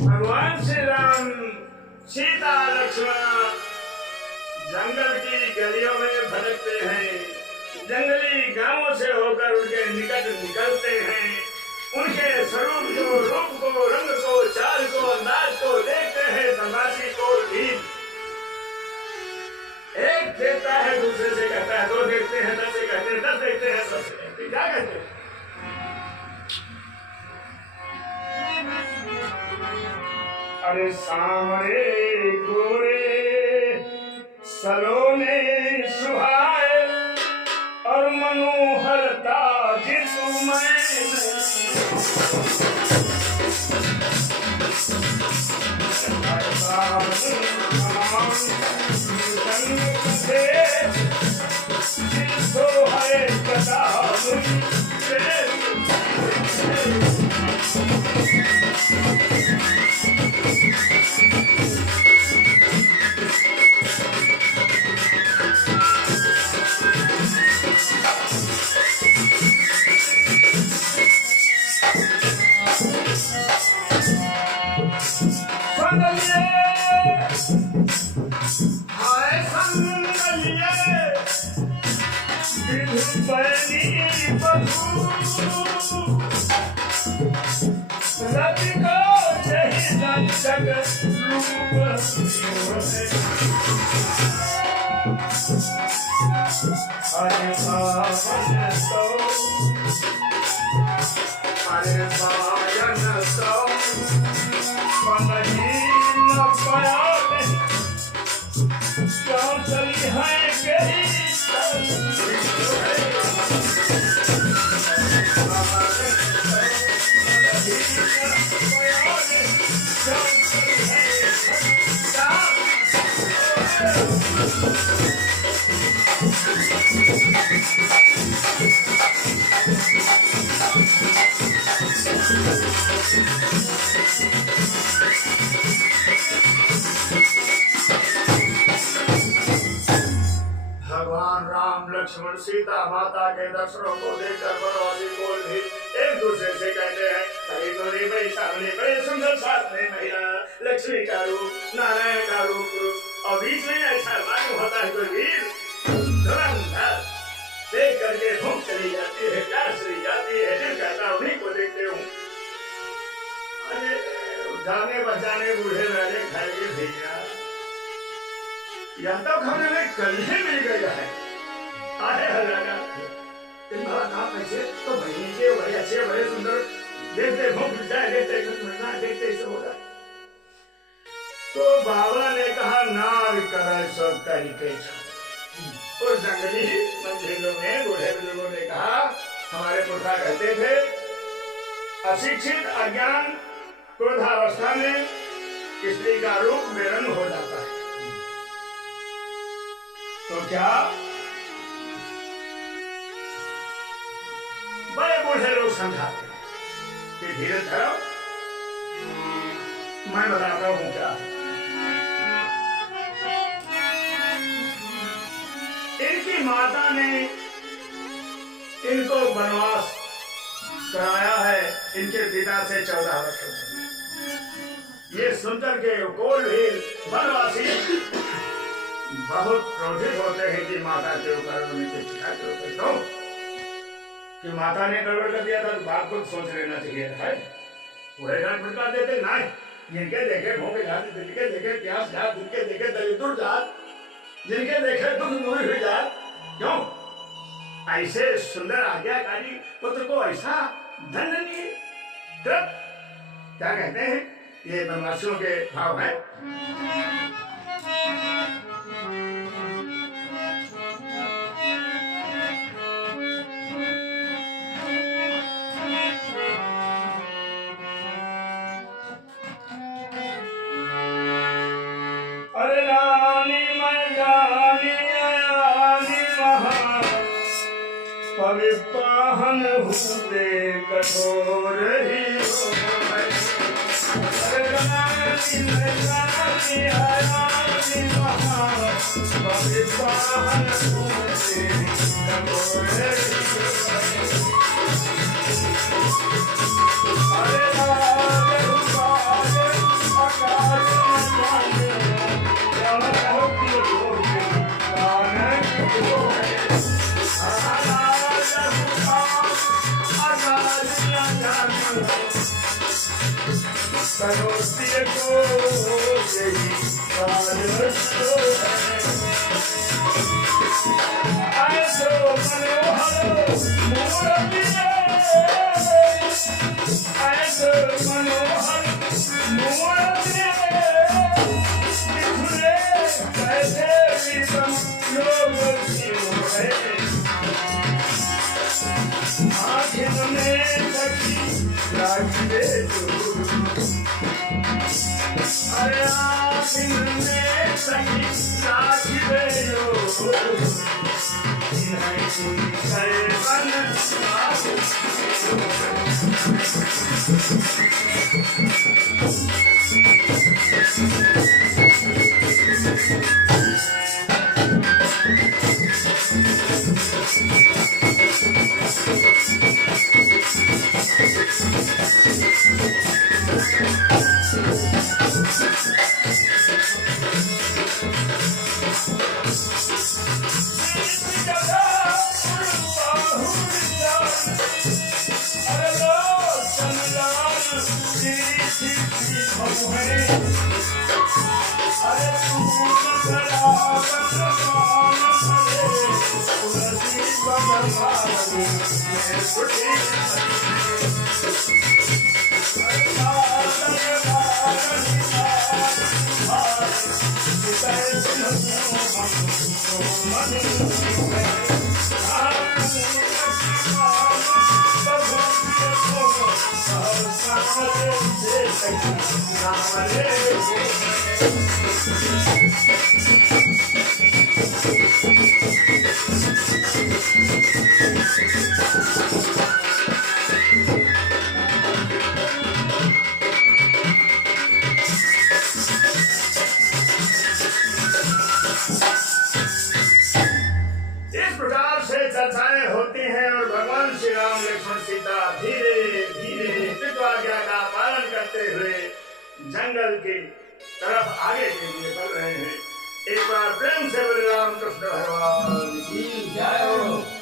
भगवान श्री राम सीता लक्ष्मण जंगल की गलियों में भटकते हैं, जंगली गांवों से होकर उनके निकट निकलते हैं, उनके स्वरूप को, रूप को, रंग को, चाल को, अंदाज को देखते हैं। तमाशी को भी एक देखता है, दूसरे से कहता है, दो देखते हैं, 10 से कहते हैं, 10 देखते हैं, 100 से कहते हैं। क्या कहते हैं? अरे सामरे गोरे सलोने सुहाए और मनोहरता जिसमें है कदा भगवान राम लक्ष्मण सीता माता के दर्शनों को देखकर बनवासी बोल भी एक दूसरे से कहते हैं, कहीं तो नहीं भाई सामने बड़े सुंदर साथ में महिला, लक्ष्मी का रूप, नारायण का रूप पुरुष, और बीच में ऐसा मालूम होता है कोई वीर धुरंधर। देख करके भूख चली जाती है, प्यास चली जाती है, दिल कहता उन्हीं को देखते हूँ। अरे जाने बचाने बूढ़े वाले खाएंगे भैया, यह तो खाने में कल ही मिल गया है। अरे हल्ला इन भला कहा पैसे तो बहनी के बड़े अच्छे बड़े सुंदर देखते भूख जाए, देखते मरना, देखते सब होता। तो बाबा ने कहा नार करे सब तरीके और जंगली मंझिलों में बूढ़े बुजुर्गों ने कहा, हमारे पुरखा कहते थे अशिक्षित अज्ञान क्रोधावस्था में स्त्री का रूप बेरंग हो जाता है। तो क्या बड़े बूढ़े लोग समझाते हैं कि धीरे धरो, मैं बताता हूं क्या। इनकी माता ने इनको वनवास कराया है इनके पिता से 14 वर्षों से। ये सुनकर के कोल भी वनवासी बहुत क्रोधित होते हैं कि माता के ऊपर, उनके पिता के ऊपर। क्यों कि माता ने गड़बड़ कर दिया था तो बाप को सोच लेना चाहिए है। पूरे घर भड़का देते ना, जिनके देखे भूखे जात, जिनके देखे प्यास जात, जिनके देखे दरिद्र जात, जिनके देखे दुख दूर हुई जात। क्यों ऐसे सुंदर आज्ञाकारी पुत्र को ऐसा धन नहीं? क्या कहते हैं ये वनवासियों के भाव है। पविपाहन हुए कठोर ही अरे सरोसिए को यही आरज़ू है। ऐसो मनोहर मूर्ति ऐसो मनोहर मूर्ति दिखुले कैसे विषम लोग क्यों है। आँखें में सखी लागे अरे आँखें में सखी लागे जंगल की तरफ आगे के लिए बढ़ रहे हैं। एक बार प्रेम से बोले रामकृष्ण भगवान की जय हो।